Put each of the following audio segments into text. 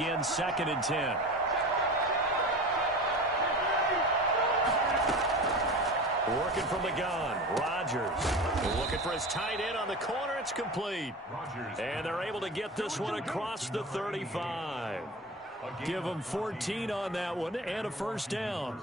again, 2nd and 10. Working from the gun, Rodgers looking for his tight end on the corner. It's complete. And they're able to get this one across the 35. Give them 14 on that one and a first down.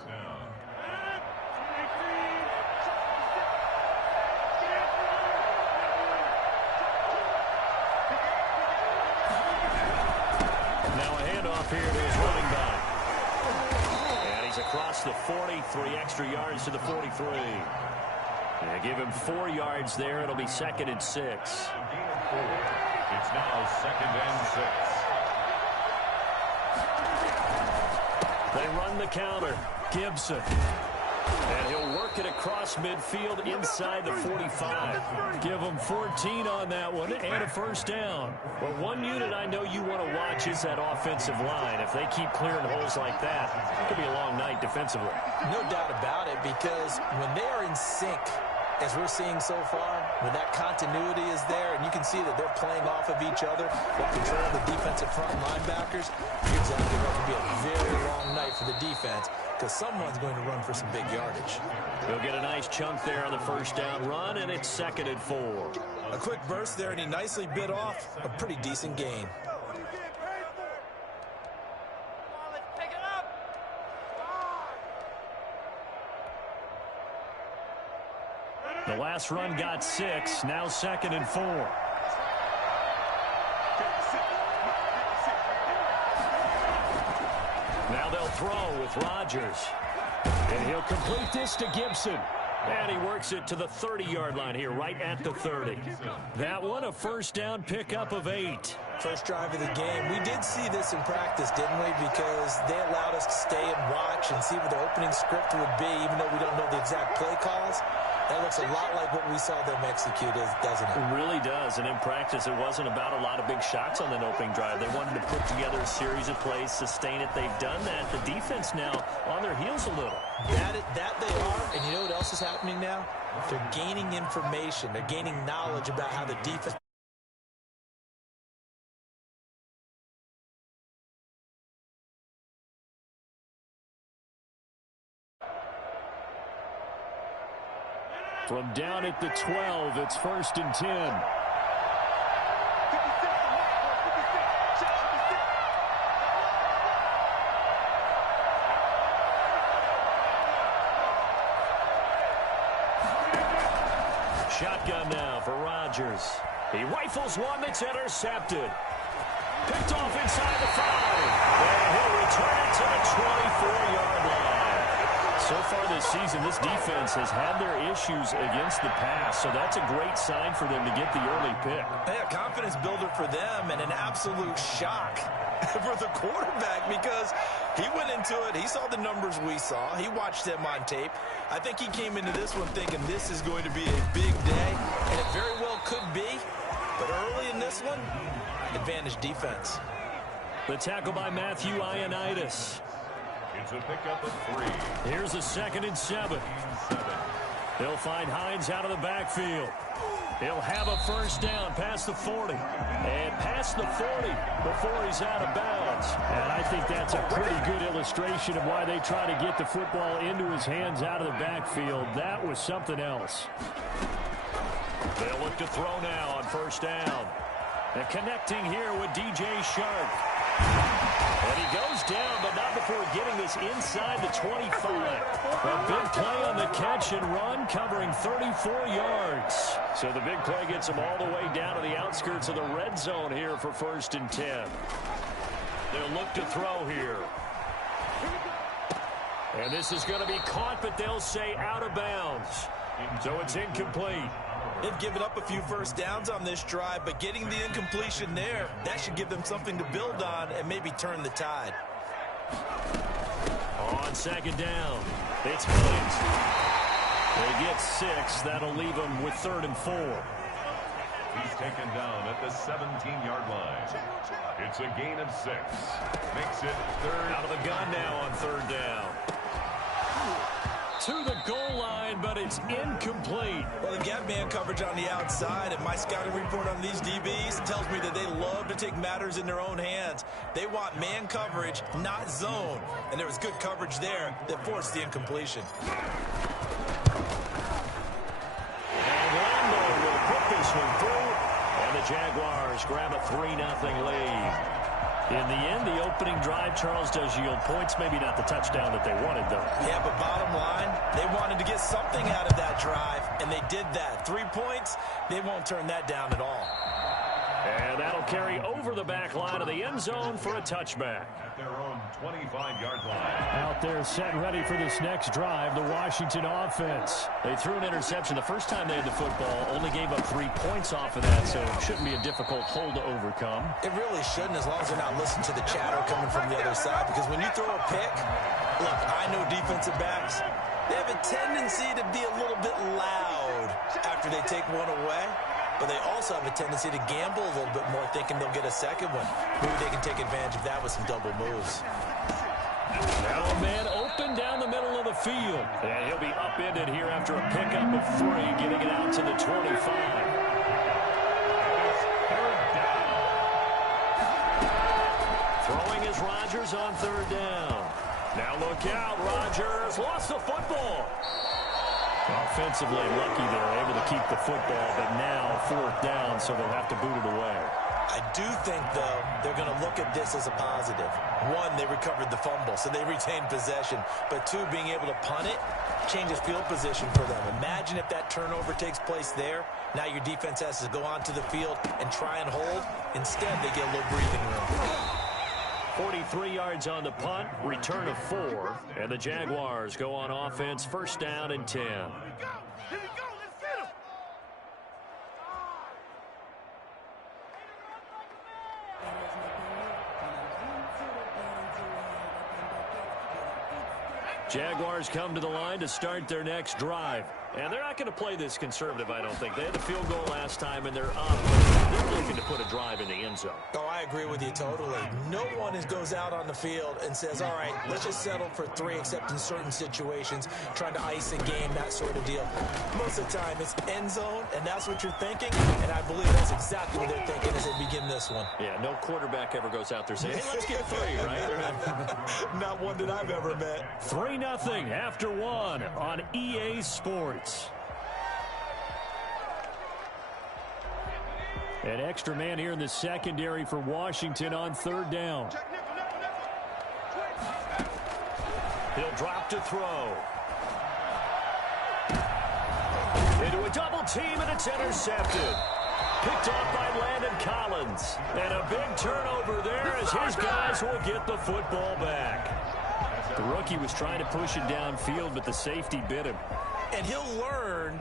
Now a handoff here to his running back. Across the 40, 3 extra yards to the 43. They give him 4 yards there. It'll be 2nd and 6. It's now 2nd and 6. They run the counter. Gibson. And he'll work it across midfield inside the 45. Give him 14 on that one and a first down. But one unit I know you want to watch is that offensive line. If they keep clearing holes like that, it could be a long night defensively. No doubt about it, because when they are in sync, as we're seeing so far, when that continuity is there and you can see that they're playing off of each other while controlling the defensive front linebackers, you're exactly right. It could be a very long night for the defense because someone's going to run for some big yardage. He'll get a nice chunk there on the first down run, and it's 2nd and 4. A quick burst there, and he nicely bit off a pretty decent gain. The last run got 6, now 2nd and 4. Now they'll throw with Rodgers. And he'll complete this to Gibson. And he works it to the 30-yard line here, right at the 30. That one, a first down pickup of 8. First drive of the game. We did see this in practice, didn't we? Because they allowed us to stay and watch and see what the opening script would be, even though we don't know the exact play calls. That looks a lot like what we saw them execute, doesn't it? It really does. And in practice, it wasn't about a lot of big shots on that opening drive. They wanted to put together a series of plays, sustain it. They've done that. The defense now on their heels a little. That they are. And you know what else is happening now? They're gaining information. They're gaining knowledge about how the defense... From down at the 12, it's 1st and 10. Shotgun now for Rodgers. He rifles one that's intercepted. Picked off inside the 5. And he'll return it to the 24-yard line. So far this season, this defense has had their issues against the pass, so that's a great sign for them to get the early pick. Yeah, confidence builder for them and an absolute shock for the quarterback because he went into it. He saw the numbers we saw. He watched them on tape. I think he came into this one thinking this is going to be a big day, and it very well could be. But early in this one, advantage defense. The tackle by Matthew Ioannidis. It's a pickup of 3. Here's a 2nd and 7. They'll find Hines out of the backfield. He'll have a first down past the 40. And past the 40 before he's out of bounds. And I think that's a pretty good illustration of why they try to get the football into his hands out of the backfield. That was something else. They'll look to throw now on first down. And connecting here with DJ Shark. And he goes down, but not before getting this inside the 25. A big play on the catch and run, covering 34 yards. So the big play gets him all the way down to the outskirts of the red zone here for 1st and 10. They'll look to throw here. And this is going to be caught, but they'll say out of bounds. So it's incomplete. They've given up a few first downs on this drive, but getting the incompletion there, that should give them something to build on and maybe turn the tide. On 2nd down, it's Clint. They get 6. That'll leave them with 3rd and 4. He's taken down at the 17-yard line. It's a gain of 6. Makes it 3rd. Out of the gun now on 3rd down. To the goal line. line, but it's incomplete. Well, they've got man coverage on the outside, and my scouting report on these DBs tells me that they love to take matters in their own hands. They want man coverage, not zone. And there was good coverage there that forced the incompletion. And Lambo will put this one through, and the Jaguars grab a 3-0 lead. In the end, the opening drive, Charles, does yield points. Maybe not the touchdown that they wanted, though. Yeah, but bottom line, they wanted to get something out of that drive, and they did that. 3 points, they won't turn that down at all. And that'll carry over the back line of the end zone for a touchback. At their own 25-yard line. Out there set ready for this next drive, the Washington offense. They threw an interception the first time they had the football, only gave up 3 points off of that, so it shouldn't be a difficult hole to overcome. It really shouldn't, as long as they're not listening to the chatter coming from the other side, because when you throw a pick, look, I know defensive backs, they have a tendency to be a little bit loud after they take one away. But they also have a tendency to gamble a little bit more, thinking they'll get a second one. Maybe they can take advantage of that with some double moves. Now a man open down the middle of the field. And he'll be upended here after a pickup of 3, getting it out to the 25. Throwing is Rodgers on 3rd down. Now look out, Rodgers lost the football. Offensively lucky they're able to keep the football, but now 4th down, so they'll have to boot it away. I do think, though, they're going to look at this as a positive. 1, they recovered the fumble, so they retained possession. But 2, being able to punt it changes field position for them. Imagine if that turnover takes place there. Now your defense has to go onto the field and try and hold. Instead, they get a little breathing room. 43 yards on the punt, return of 4, and the Jaguars go on offense, 1st down and 10. Here we go, let's get him. Jaguars come to the line to start their next drive. And they're not going to play this conservative, I don't think. They had the field goal last time, and they're up. They're looking to put a drive in the end zone. Oh, I agree with you totally. No one goes out on the field and says, all right, let's just settle for 3, except in certain situations, trying to ice a game, that sort of deal. Most of the time, it's end zone, and that's what you're thinking, and I believe that's exactly what they're thinking as they begin this one. Yeah, no quarterback ever goes out there saying, hey, let's get 3, right? Not one that I've ever met. 3-0 after 1 on EA Sports. An extra man here in the secondary for Washington on 3rd down. He'll drop to throw. Into a double team, and it's intercepted. Picked off by Landon Collins. And a big turnover there as his guys will get the football back. The rookie was trying to push it downfield, but the safety bit him. And he'll learn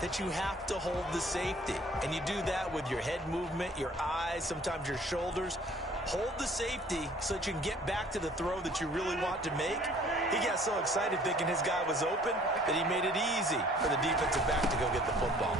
that you have to hold the safety. And you do that with your head movement, your eyes, sometimes your shoulders. Hold the safety so that you can get back to the throw that you really want to make. He got so excited thinking his guy was open that he made it easy for the defensive back to go get the football.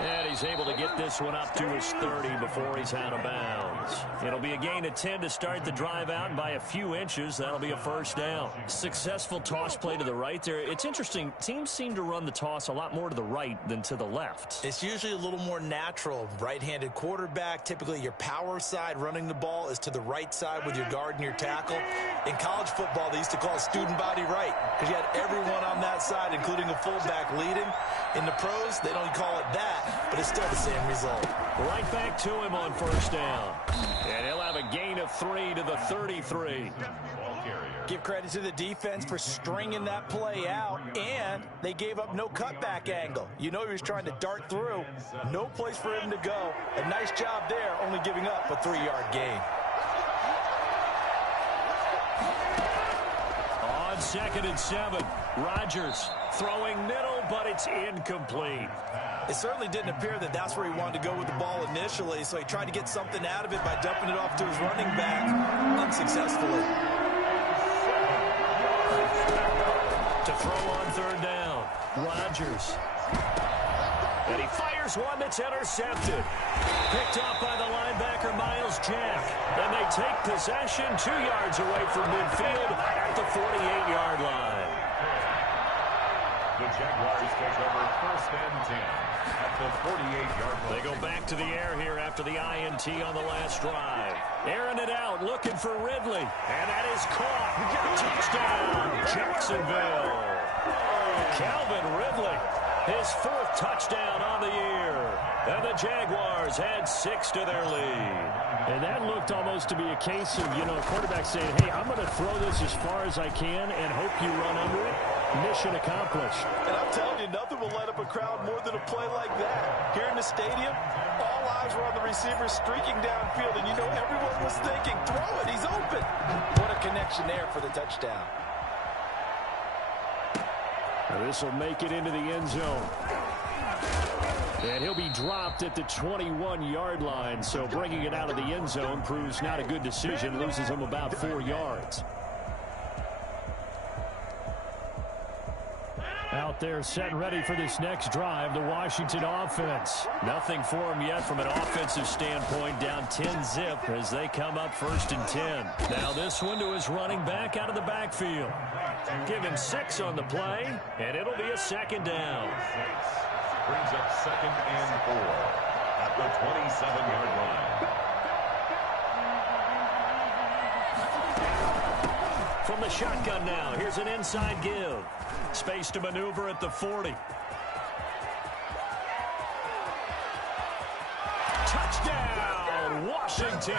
And he's able to get this one up to his 30 before he's out of bounds. It'll be a gain of 10 to start the drive out, and by a few inches, that'll be a 1st down. Successful toss play to the right there. It's interesting. Teams seem to run the toss a lot more to the right than to the left. It's usually a little more natural. Right-handed quarterback, typically your power side running the ball is to the right side with your guard and your tackle. In college football, they used to call it student body right because you had everyone on that side, including a fullback leading. In the pros, they don't call it that, but it's still the same result. Right back to him on 1st down. And he'll have a gain of 3 to the 33. Give credit to the defense for stringing that play out, and they gave up no cutback angle. You know he was trying to dart through. No place for him to go. A nice job there, only giving up a 3-yard gain. On 2nd and 7, Rodgers throwing middle, but it's incomplete. It certainly didn't appear that that's where he wanted to go with the ball initially, so he tried to get something out of it by dumping it off to his running back unsuccessfully. To throw on 3rd down, Rodgers. And he fires one that's intercepted. Picked off by the linebacker, Miles Jack. And they they take possession 2 yards away from midfield at the 48-yard line. The Jaguars take over 1st and 10 at the 48-yard line. They go back to the air here after the INT on the last drive. Airing it out, looking for Ridley. And that is caught. Touchdown, Jacksonville. Calvin Ridley, his 4th touchdown on the year. And the Jaguars add 6 to their lead. And that looked almost to be a case of, quarterback saying, hey, I'm going to throw this as far as I can and hope you run under it. Mission accomplished. And I'm telling you, nothing will light up a crowd more than a play like that. Here in the stadium, all eyes were on the receiver streaking downfield, and everyone was thinking, throw it, he's open. What a connection there for the touchdown. This will make it into the end zone. And he'll be dropped at the 21-yard line, so bringing it out of the end zone proves not a good decision, loses him about 4 yards. Out there set and ready for this next drive, the Washington offense. Nothing for them yet from an offensive standpoint, down 10-zip as they come up 1st and 10. Now this one to his running back out of the backfield. Give him 6 on the play, and it'll be a 2nd down. Brings up 2nd and 4 at the 27-yard line. From the shotgun now, here's an inside give. Space to maneuver at the 40. Touchdown, Washington!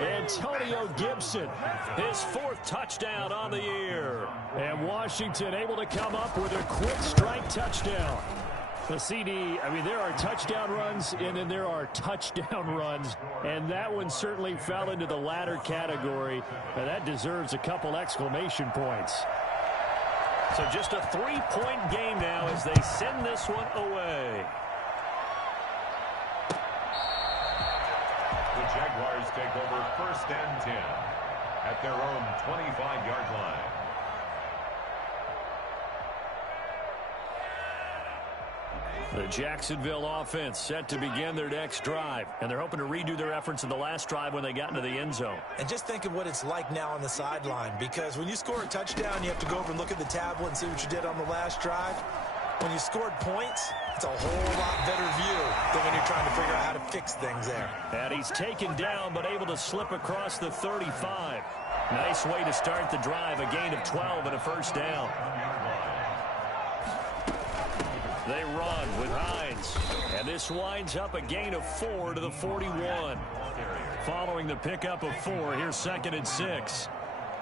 Antonio Gibson, his 4th touchdown on the year. And Washington able to come up with a quick strike touchdown. The CD, there are touchdown runs, and then there are touchdown runs, and that one certainly fell into the latter category. And that deserves a couple exclamation points. So just a 3-point game now as they send this one away. The Jaguars take over 1st and 10 at their own 25-yard line. The Jacksonville offense set to begin their next drive, and they're hoping to redo their efforts in the last drive when they got into the end zone. And just think of what it's like now on the sideline, because when you score a touchdown, you have to go over and look at the tablet and see what you did on the last drive. When you scored points, it's a whole lot better view than when you're trying to figure out how to fix things there. And he's taken down but able to slip across the 35. Nice way to start the drive, a gain of 12 and a 1st down. They run with Hines, and this winds up a gain of 4 to the 41. Following the pickup of 4, here's 2nd and 6.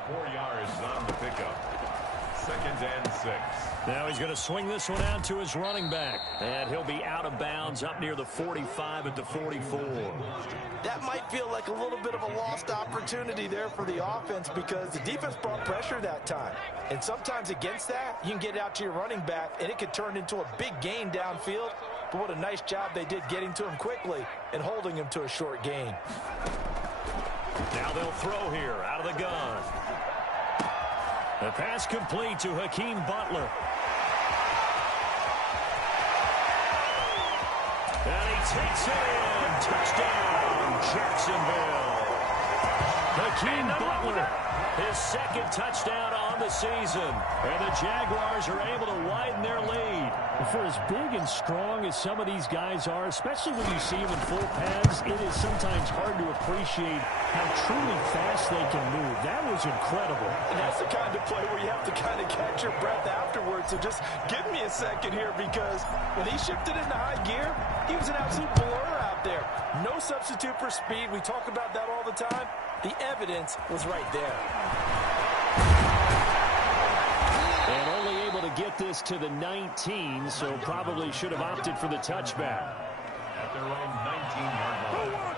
4 yards on the pickup. 2nd and 6. Now he's going to swing this one out to his running back, and he'll be out of bounds up near the 45 at the 44. That might feel like a little bit of a lost opportunity there for the offense because the defense brought pressure that time. And sometimes against that, you can get out to your running back, and it could turn into a big gain downfield. But what a nice job they did getting to him quickly and holding him to a short gain. Now they'll throw here out of the gun. The pass complete to Hakeem Butler. And he takes it in. Touchdown, Jacksonville. Hakeem Butler, his 2nd touchdown on the season. And the Jaguars are able to widen their lead. For as big and strong as some of these guys are, especially when you see them in full pads, it is sometimes hard to appreciate how truly fast they can move. That was incredible. And that's the kind of play where you have to kind of catch your breath afterwards. So just give me a second here, because when he shifted into high gear, he was an absolute blur out there. No substitute for speed. We talk about that all the time. The evidence was right there. And only able to get this to the 19, so probably should have opted for the touchback. At their own 19-yard line.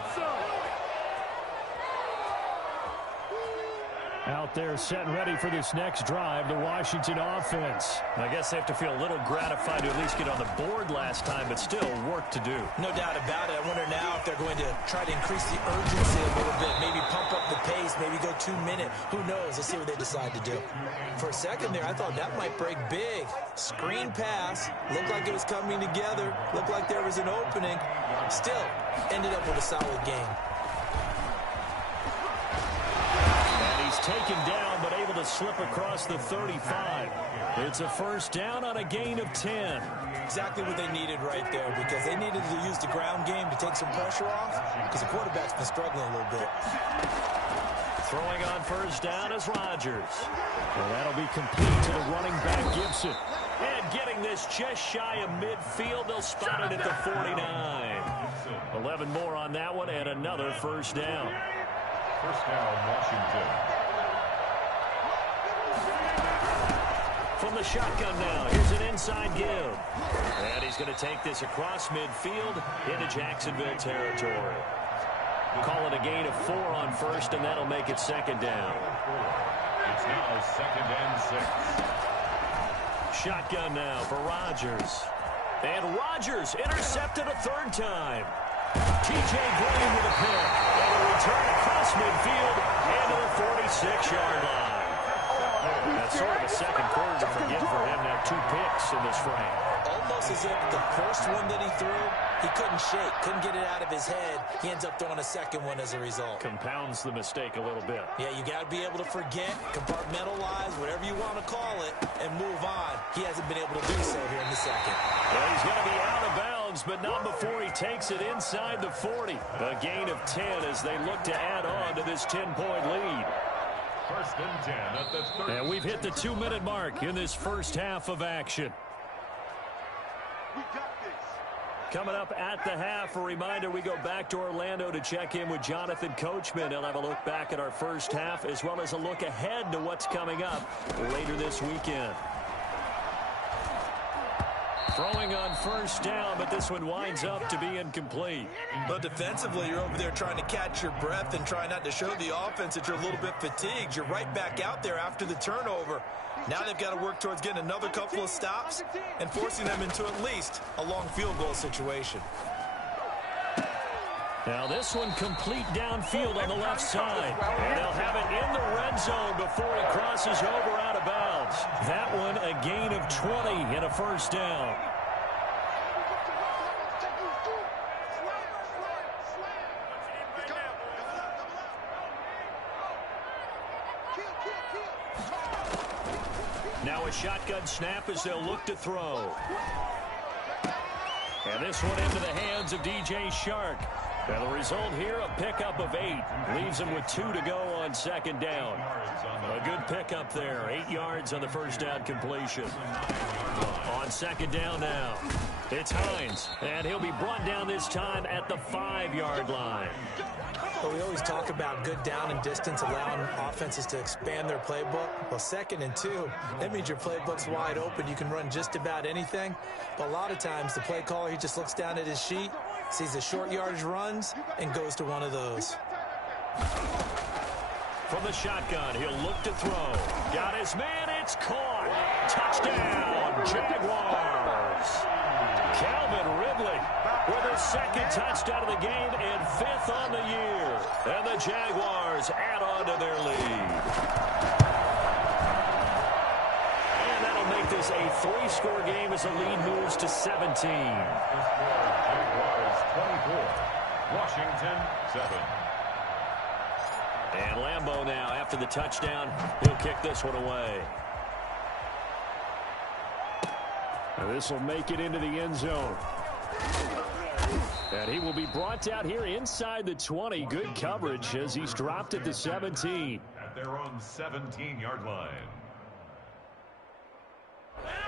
Out there set and ready for this next drive, the Washington offense. I guess they have to feel a little gratified to at least get on the board last time, but still work to do. No doubt about it. I wonder now if they're going to try to increase the urgency a little bit, maybe pump up the pace, maybe go 2-minute. Who knows? Let's see what they decide to do. For a second there, I thought that might break big. Screen pass. Looked like it was coming together. Looked like there was an opening. Still, ended up with a solid game. taken down, but able to slip across the 35. It's a first down on a gain of 10. Exactly what they needed right there, because they needed to use the ground game to take some pressure off, because the quarterback's been struggling a little bit. Throwing on first down is Rodgers. And that'll be complete to the running back, Gibson. And getting this just shy of midfield, they'll spot it at the 49. 11 more on that one, and another first down. First down, Washington. From the shotgun now, here's an inside give. And he's going to take this across midfield into Jacksonville territory. Call it a gain of 4 on first, and that'll make it second down. It's now second and 6. Shotgun now for Rodgers. And Rodgers intercepted a third time. T.J. Green with a pick. And a return across midfield into the 46-yard line. That's sort of a second quarter to forget for him. Now 2 picks in this frame. Almost as if the first one that he threw, he couldn't shake, couldn't get it out of his head. He ends up throwing a second one as a result. Compounds the mistake a little bit. Yeah, you got to be able to forget, compartmentalize, whatever you want to call it, and move on. He hasn't been able to do so here in the second. Well, he's going to be out of bounds, but not before he takes it inside the 40. A gain of 10 as they look to add on to this 10-point lead. First and 10 at the 30. And we've hit the 2-minute mark in this first half of action. Coming up at the half, a reminder, we go back to Orlando to check in with Jonathan Coachman. He'll have a look back at our first half as well as a look ahead to what's coming up later this weekend. Throwing on first down, but this one winds up to be incomplete. But defensively, you're over there trying to catch your breath and try not to show the offense that you're a little bit fatigued. You're right back out there after the turnover. Now they've got to work towards getting another couple of stops and forcing them into at least a long field goal situation. Now this one complete downfield on the left side. And they'll have it in the red zone before he crosses over out of bounds. That one a gain of 20 and a first down. Now a shotgun snap as they'll look to throw. And this one into the hands of DJ Shark. And the result here, a pickup of 8. Leaves him with 2 to go on second down. A good pickup there. 8 yards on the first down completion. On second down now, it's Hines. And he'll be brought down this time at the 5-yard line. Well, we always talk about good down and distance, allowing offenses to expand their playbook. Well, 2nd and 2, that means your playbook's wide open. You can run just about anything. But a lot of times, the play caller, he just looks down at his sheet, sees the short yardage runs, and goes to one of those. From the shotgun, he'll look to throw. Got his man, it's caught. Touchdown, Jaguars. Calvin Ridley with his 2nd touchdown of the game and 5th on the year. And the Jaguars add on to their lead. And that'll make this a 3-score game as the lead moves to 17. Jaguars 24, Washington 7. And Lambeau now, after the touchdown, he'll kick this one away. Now this will make it into the end zone. And he will be brought out here inside the 20. Good coverage as he's dropped at the 17. At their own 17-yard line.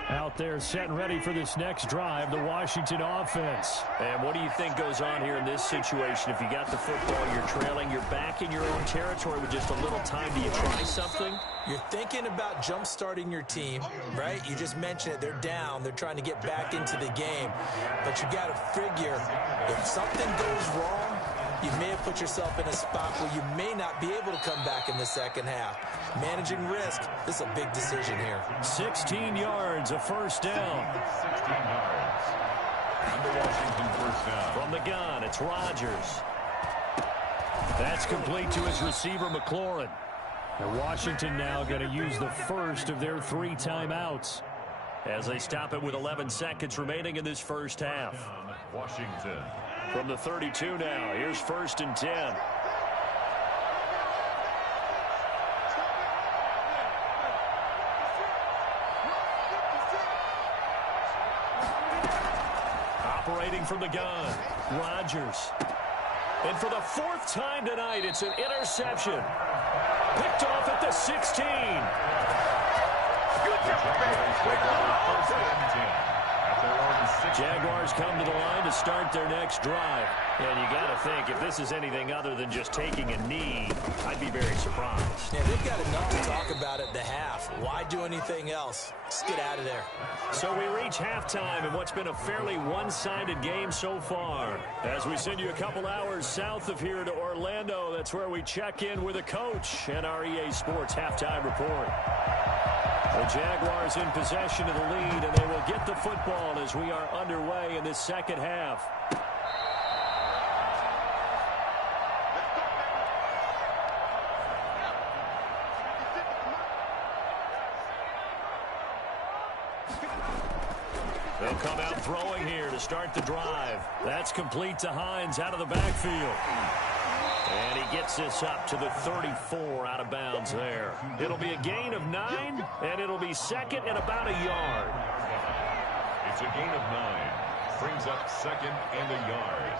Out there set and ready for this next drive, the Washington offense. And what do you think goes on here in this situation? If you got the football, you're trailing, you're back in your own territory with just a little time. Do you try something? You're thinking about jump-starting your team, right? You just mentioned it. They're down. They're trying to get back into the game. But you got to figure, if something goes wrong, you may have put yourself in a spot where you may not be able to come back in the second half. Managing risk, this is a big decision here. 16 yards, a first down. 16 yards. And the Washington first down. From the gun, it's Rodgers. That's complete to his receiver, McLaurin. And Washington now going to use the first of their 3 timeouts as they stop it with 11 seconds remaining in this first half. Washington. From the 32 now, here's 1st and 10. waiting from the gun. Rodgers. And for the fourth time tonight, it's an interception. Picked off at the 16. Jaguars come to the line to start their next drive. And you got to think, if this is anything other than just taking a knee, I'd be very surprised. Yeah, they've got enough to talk about at the half. Why do anything else? Just get out of there. So we reach halftime in what's been a fairly one-sided game so far. As we send you a couple hours south of here to Orlando, that's where we check in with a coach and our EA Sports halftime report. The Jaguars in possession of the lead, and they will get the football as we are underway in this second half. They'll come out throwing here to start the drive. That's complete to Hines out of the backfield. And he gets this up to the 34 out of bounds there. It'll be a gain of 9, and it'll be second and about a yard. It's a gain of 9. Brings up second and a yard.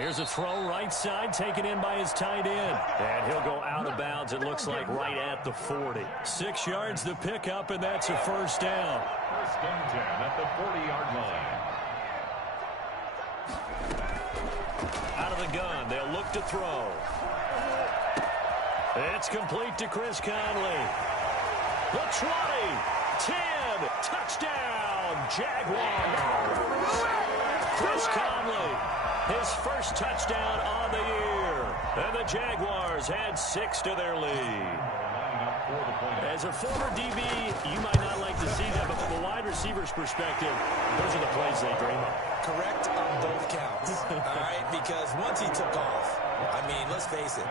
Here's a throw right side taken in by his tight end. And he'll go out of bounds, it looks like, right at the 40. 6 yards the pickup, and that's a first down. First and 10 at the 40-yard line. Out of the gun, they'll look to throw. It's complete to Chris Conley. The 20, 10, touchdown, Jaguars. Chris Conley, his first touchdown on the year. And the Jaguars add 6 to their lead. As a former DB, you might not like to see that, but from a wide receiver's perspective, those are the plays they dream of. Correct on both counts, all right? Because once he took off, I mean, let's face it,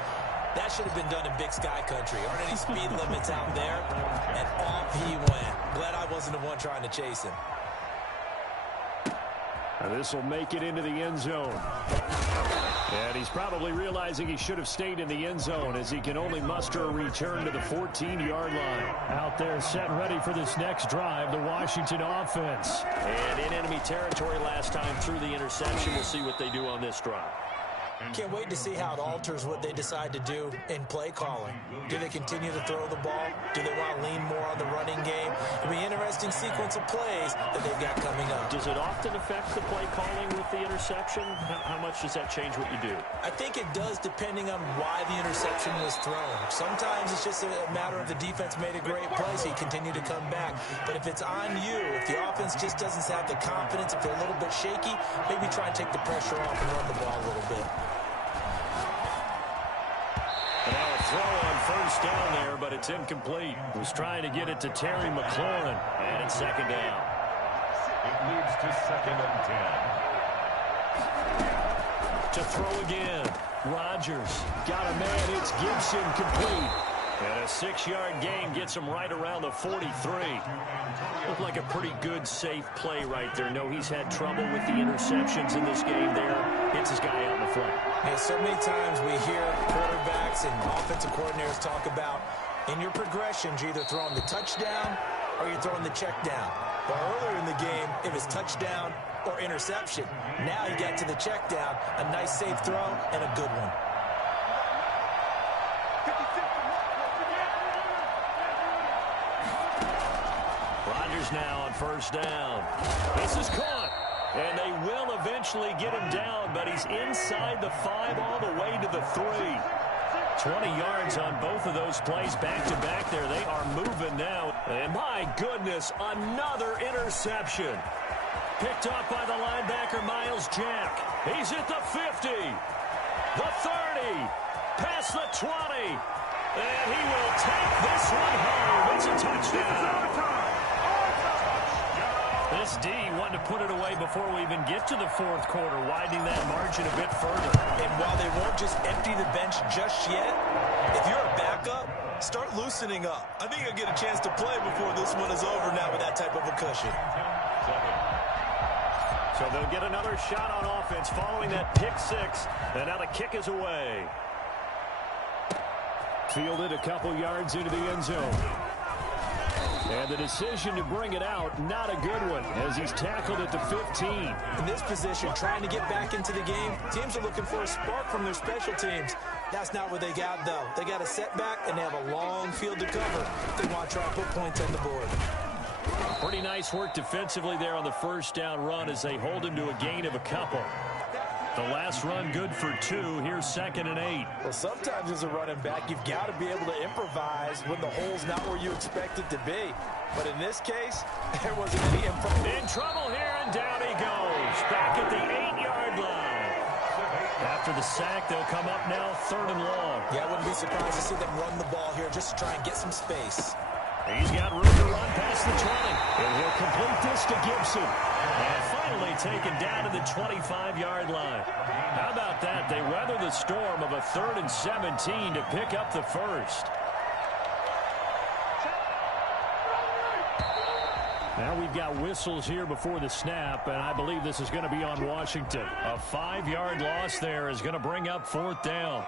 that should have been done in Big Sky Country. Aren't any speed limits out there? And off he went. Glad I wasn't the one trying to chase him. And this will make it into the end zone. And he's probably realizing he should have stayed in the end zone as he can only muster a return to the 14-yard line. Out there set and ready for this next drive, the Washington offense. And in enemy territory last time through the interception. We'll see what they do on this drive. Can't wait to see how it alters what they decide to do in play calling. Do they continue to throw the ball? Do they want to lean more on the running game? It'll be an interesting sequence of plays that they've got coming up. Does it often affect the play calling with the interception? How much does that change what you do? I think it does, depending on why the interception was thrown. Sometimes it's just a matter of the defense made a great play, so you continue to come back. But if it's on you, if the offense just doesn't have the confidence, if they're a little bit shaky, maybe try and take the pressure off and run the ball a little bit. Now a throw on first down there, but it's incomplete. Was trying to get it to Terry McLaurin, and it's second down. It leads to second and 10. To throw again. Rodgers got a man. It's Gibson complete. And a 6-yard gain gets him right around the 43. Looked like a pretty good, safe play right there. No, he's had trouble with the interceptions in this game there. Hits his guy out in the flat. Yeah, so many times we hear quarterbacks and offensive coordinators talk about in your progressions, you're either throwing the touchdown or you're throwing the check down. But earlier in the game, it was touchdown or interception. Now he got to the check down, a nice safe throw and a good one. Rodgers now on first down. This is caught. And they will eventually get him down, but he's inside the 5 all the way to the 3. 20 yards on both of those plays back-to-back there. They are moving now. And my goodness, another interception. Picked up by the linebacker, Miles Jack. He's at the 50, the 30, past the 20. And he will take this one home. It's a touchdown. This D wanted to put it away before we even get to the fourth quarter, widening that margin a bit further. And while they won't just empty the bench just yet, if you're a backup, start loosening up. I think you'll get a chance to play before this one is over now with that type of a cushion. So they'll get another shot on offense following that pick 6, and now the kick is away. Fielded a couple yards into the end zone. And the decision to bring it out, not a good one, as he's tackled at the 15. In this position, trying to get back into the game, teams are looking for a spark from their special teams. That's not what they got, though. They got a setback, and they have a long field to cover if they want to try and put points on the board. Pretty nice work defensively there on the first down run as they hold him to a gain of a couple. The last run good for 2. Here's 2nd and 8. Well, sometimes as a running back, you've got to be able to improvise when the hole's not where you expect it to be. But in this case, there wasn't any improvement. In trouble here, and down he goes. Back at the 8-yard line. After the sack, they'll come up now 3rd and long. Yeah, I wouldn't be surprised to see them run the ball here just to try and get some space. He's got room to run past the 20. And he'll complete this to Gibson. And finally taken down to the 25-yard line. How about that? They weather the storm of a 3rd and 17 to pick up the first. Now we've got whistles here before the snap, and I believe this is going to be on Washington. A 5-yard loss there is going to bring up 4th down.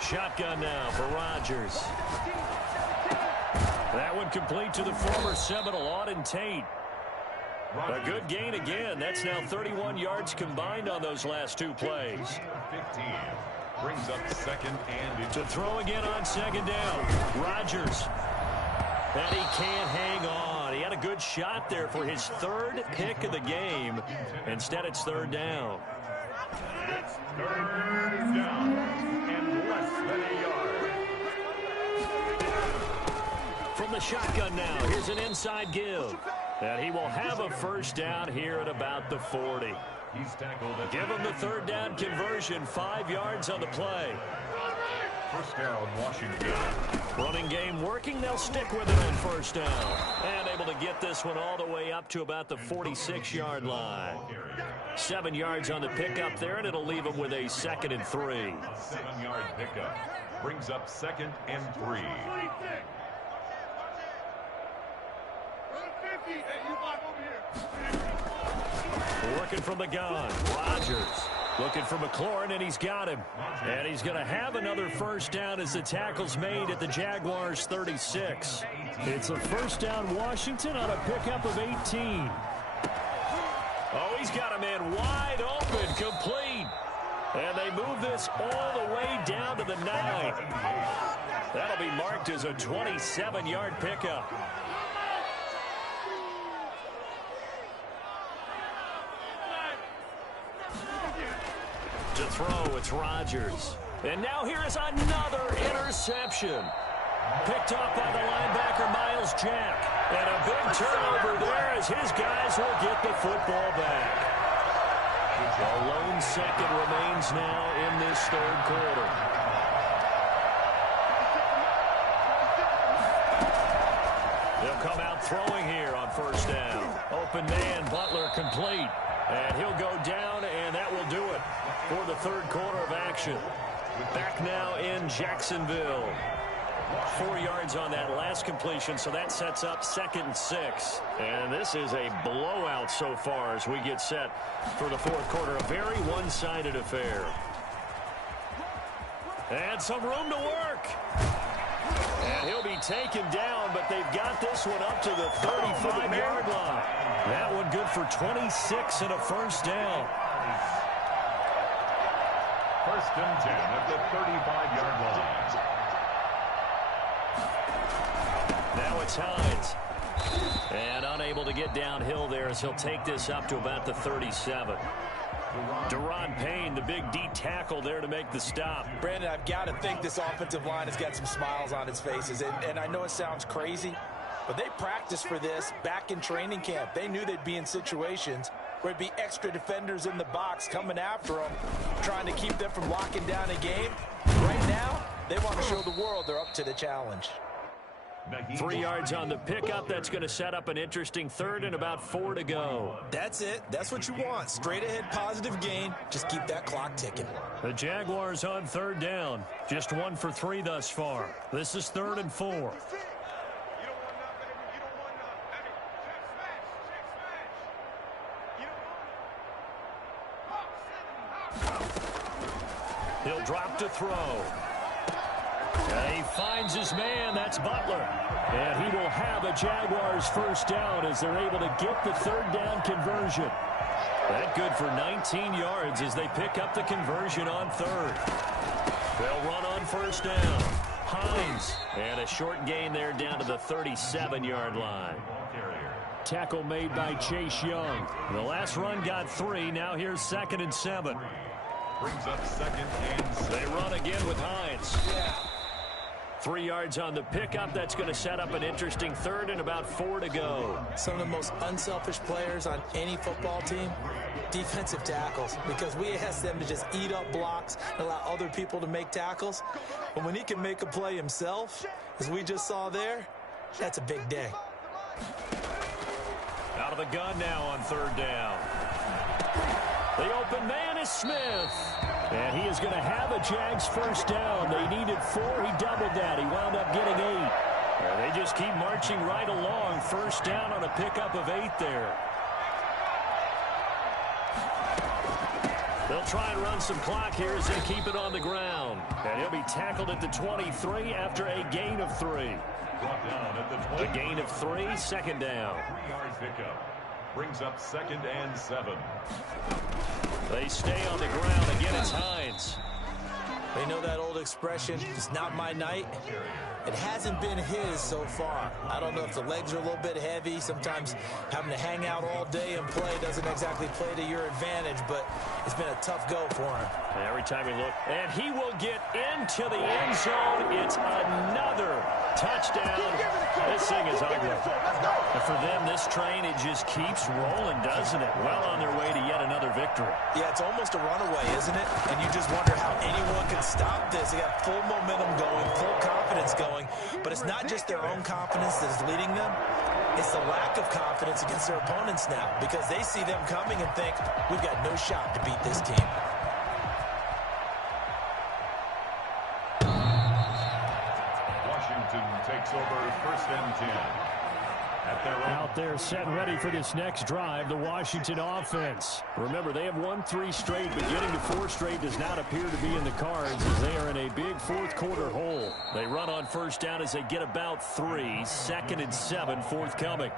Shotgun now for Rodgers. That one complete to the former Seminole, Auden Tate. A good gain again. That's now 31 yards combined on those last 2 plays. 15 brings up 2nd and to throw again on 2nd down. Rodgers. And he can't hang on. He had a good shot there for his 3rd pick of the game. Instead, it's 3rd down. It's 3rd down and less than a yard. From the shotgun now, here's an inside give. And he will have a first down here at about the 40. He's tackled at Give him the 3rd down conversion, 5 yards on the play. first down, Washington. Running game working. They'll stick with it on 1st down. And able to get this one all the way up to about the 46-yard line. 7 yards on the pickup there, and it'll leave them with a 2nd and 3. 7-yard pickup brings up 2nd and 3. Working from the gun. Rodgers looking for McLaurin, and he's got him. And he's going to have another first down as the tackle's made at the Jaguars' 36. It's a first down Washington on a pickup of 18. Oh, he's got a man wide open, complete. And they move this all the way down to the 9. That'll be marked as a 27-yard pickup. To throw, it's Rodgers. And now here is another interception. Picked up by the linebacker, Miles Jack. And a big turnover there as his guys will get the football back. A lone second remains now in this 3rd quarter. They'll come out throwing here on 1st down. Open man, Butler complete. And he'll go down, and that will do it for the 3rd quarter of action. Back now in Jacksonville. 4 yards on that last completion, so that sets up 2nd and 6. And this is a blowout so far as we get set for the 4th quarter. A very one-sided affair. And some room to work. And he'll be taken down, but they've got this one up to the 35-yard line. That one good for 26 and a first down. 1st and 10 at the 35-yard line. Now it's Hines. And unable to get downhill there as he'll take this up to about the 37. Deron Payne, the big D tackle there to make the stop. Brandon, I've got to think this offensive line has got some smiles on its faces. And I know it sounds crazy, but they practiced for this back in training camp. They knew they'd be in situations where there'd be extra defenders in the box coming after them, trying to keep them from locking down a game. Right now, they want to show the world they're up to the challenge. 3 yards on the pickup. That's going to set up an interesting 3rd and about 4 to go. That's it. That's what you want. Straight ahead positive gain. Just keep that clock ticking. The Jaguars on 3rd down. Just 1 for 3 thus far. This is 3rd and 4. He'll drop to throw. And he finds his man. That's Butler. And he will have a Jaguars first down as they're able to get the third down conversion. That good for 19 yards as they pick up the conversion on third. They'll run on first down. Hines. And a short gain there down to the 37-yard line. Tackle made by Chase Young. The last run got 3. Now here's 2nd and 7. Brings up 2nd and 7. They run again with Hines. 3 yards on the pickup. That's going to set up an interesting third and about 4 to go. Some of the most unselfish players on any football team, defensive tackles, because we ask them to just eat up blocks and allow other people to make tackles. But when he can make a play himself, as we just saw there, that's a big day. Out of the gun now on third down. The open man is Smith. And he is going to have a Jags first down. They needed 4. He doubled that. He wound up getting 8. And they just keep marching right along. First down on a pickup of 8 there. They'll try and run some clock here as they keep it on the ground. And he'll be tackled at the 23 after a gain of 3. Brought down at the 20. A gain of 3, 2nd down. 3-yard pickup. Brings up 2nd and 7. They stay on the ground. Again, it's Hines. They know that old expression, it's not my night. It hasn't been his so far. I don't know if the legs are a little bit heavy. Sometimes having to hang out all day and play doesn't exactly play to your advantage, but it's been a tough go for him. And every time he looks, and he will get into the end zone. It's another touchdown. This thing is ugly. And for them, this train, it just keeps rolling, doesn't it? Well on their way to yet another victory. Yeah, it's almost a runaway, isn't it? And you just wonder how anyone can stop this. They got full momentum going, full confidence going. But it's not just their own confidence that is leading them. It's the lack of confidence against their opponents now, because they see them coming and think, we've got no shot to beat this team. Washington takes over 1st and 10. Out there set and ready for this next drive, the Washington offense. Remember, they have won 3 straight, but getting to 4 straight does not appear to be in the cards as they are in a big 4th quarter hole. They run on first down as they get about 3. 2nd and 7 forthcoming.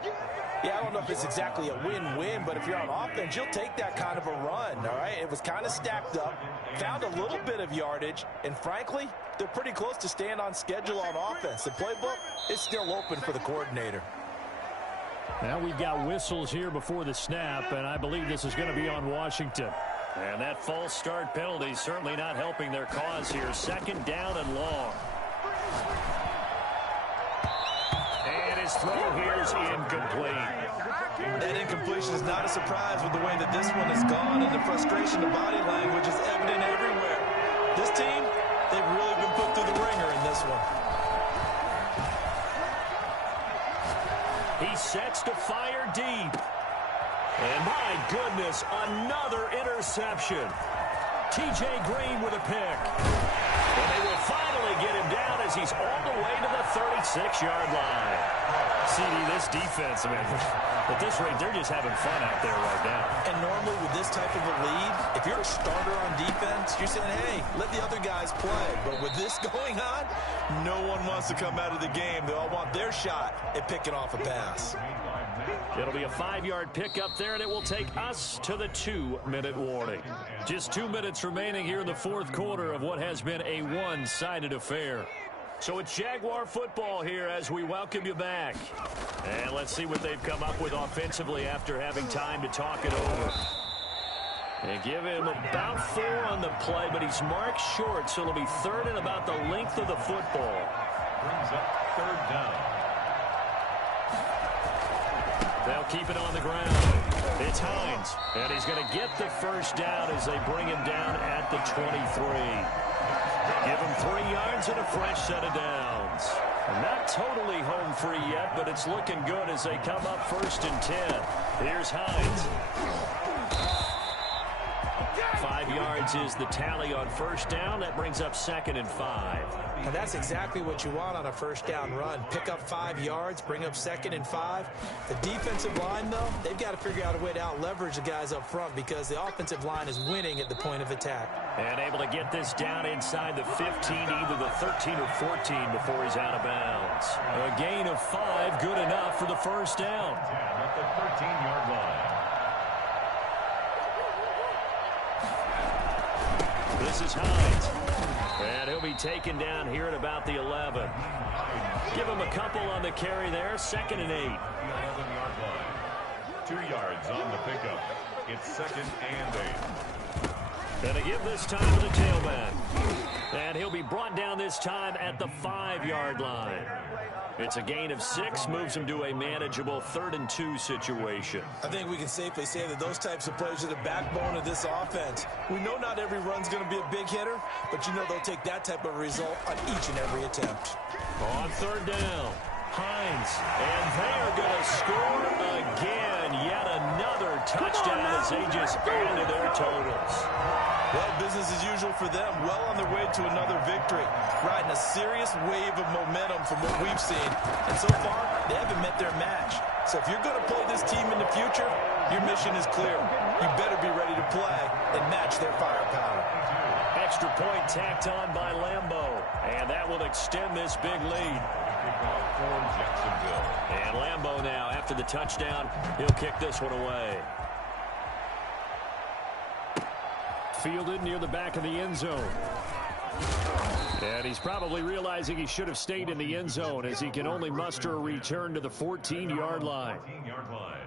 Yeah, I don't know if it's exactly a win-win, but if you're on offense, you'll take that kind of a run, all right? It was kind of stacked up, found a little bit of yardage, and frankly, they're pretty close to staying on schedule on offense. The playbook is still open for the coordinator. Now we've got whistles here before the snap, and I believe this is going to be on Washington. And that false start penalty certainly not helping their cause here. 2nd down and long. And his throw here is incomplete. That incompletion is not a surprise with the way that this one has gone, and the frustration, the body language is evident everywhere. This team, they've really been put through the ringer in this one. He sets to fire deep. And my goodness, another interception. T.J. Green with a pick. And they will finally get him down as he's all the way to the 36-yard line. CD, this defense, I mean, at this rate, they're just having fun out there right now. And normally with this type of a lead, if you're a starter on defense, you're saying, hey, let the other guys play. But with this going on, no one wants to come out of the game. They all want their shot at picking off a pass. It'll be a 5-yard pickup there, and it will take us to the 2-minute warning. Just 2 minutes remaining here in the 4th quarter of what has been a one-sided affair. So it's Jaguar football here as we welcome you back. And let's see what they've come up with offensively after having time to talk it over. And give him about 4 on the play, but he's marked short, so it'll be 3rd and about the length of the football. Brings up 3rd down. They'll keep it on the ground. It's Hines, and he's going to get the first down as they bring him down at the 23. Give him 3 yards and a fresh set of downs. Not totally home free yet, but it's looking good as they come up 1st and 10. Here's Hines. 5 yards is the tally on first down. That brings up 2nd and 5. And that's exactly what you want on a first down run. Pick up 5 yards, bring up 2nd and 5. The defensive line, though, they've got to figure out a way to out-leverage the guys up front because the offensive line is winning at the point of attack. And able to get this down inside the 15, either the 13 or 14 before he's out of bounds. A gain of 5, good enough for the first down. At the 13-yard line. This is Hines. And he'll be taken down here at about the 11. Give him a couple on the carry there. 2nd and 8. 11-yard line. 2 yards on the pickup. It's 2nd and 8. And to give this time to the tailback. And he'll be brought down this time at the 5-yard line. It's a gain of 6, moves him to a manageable 3rd and 2 situation. I think we can safely say that those types of plays are the backbone of this offense. We know not every run's going to be a big hitter, but you know they'll take that type of result on each and every attempt. On 3rd down, Hines. And they are going to score again. Yet another touchdown as they just added their totals. Well, business as usual for them. Well on their way to another victory. Riding a serious wave of momentum from what we've seen. And so far, they haven't met their match. So if you're going to play this team in the future, your mission is clear. You better be ready to play and match their firepower. Extra point tacked on by Lambeau. And that will extend this big lead. For Jacksonville. And Lambeau now, after the touchdown, he'll kick this one away. Fielded near the back of the end zone. And he's probably realizing he should have stayed in the end zone as he can only muster a return to the 14-yard line. 14-yard line.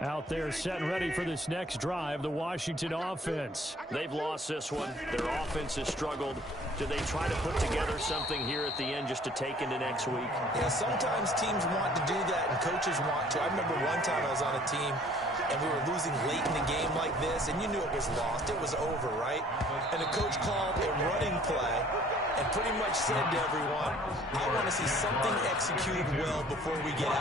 Out there set and ready for this next drive, the Washington offense. They've lost this one. Their offense has struggled. Do they try to put together something here at the end just to take into next week? Yeah, sometimes teams want to do that and coaches want to. I remember one time I was on a team and we were losing late in the game like this, and you knew it was lost. It was over, right? And the coach called a running play and pretty much said to everyone, I want to see something executed well before we get out.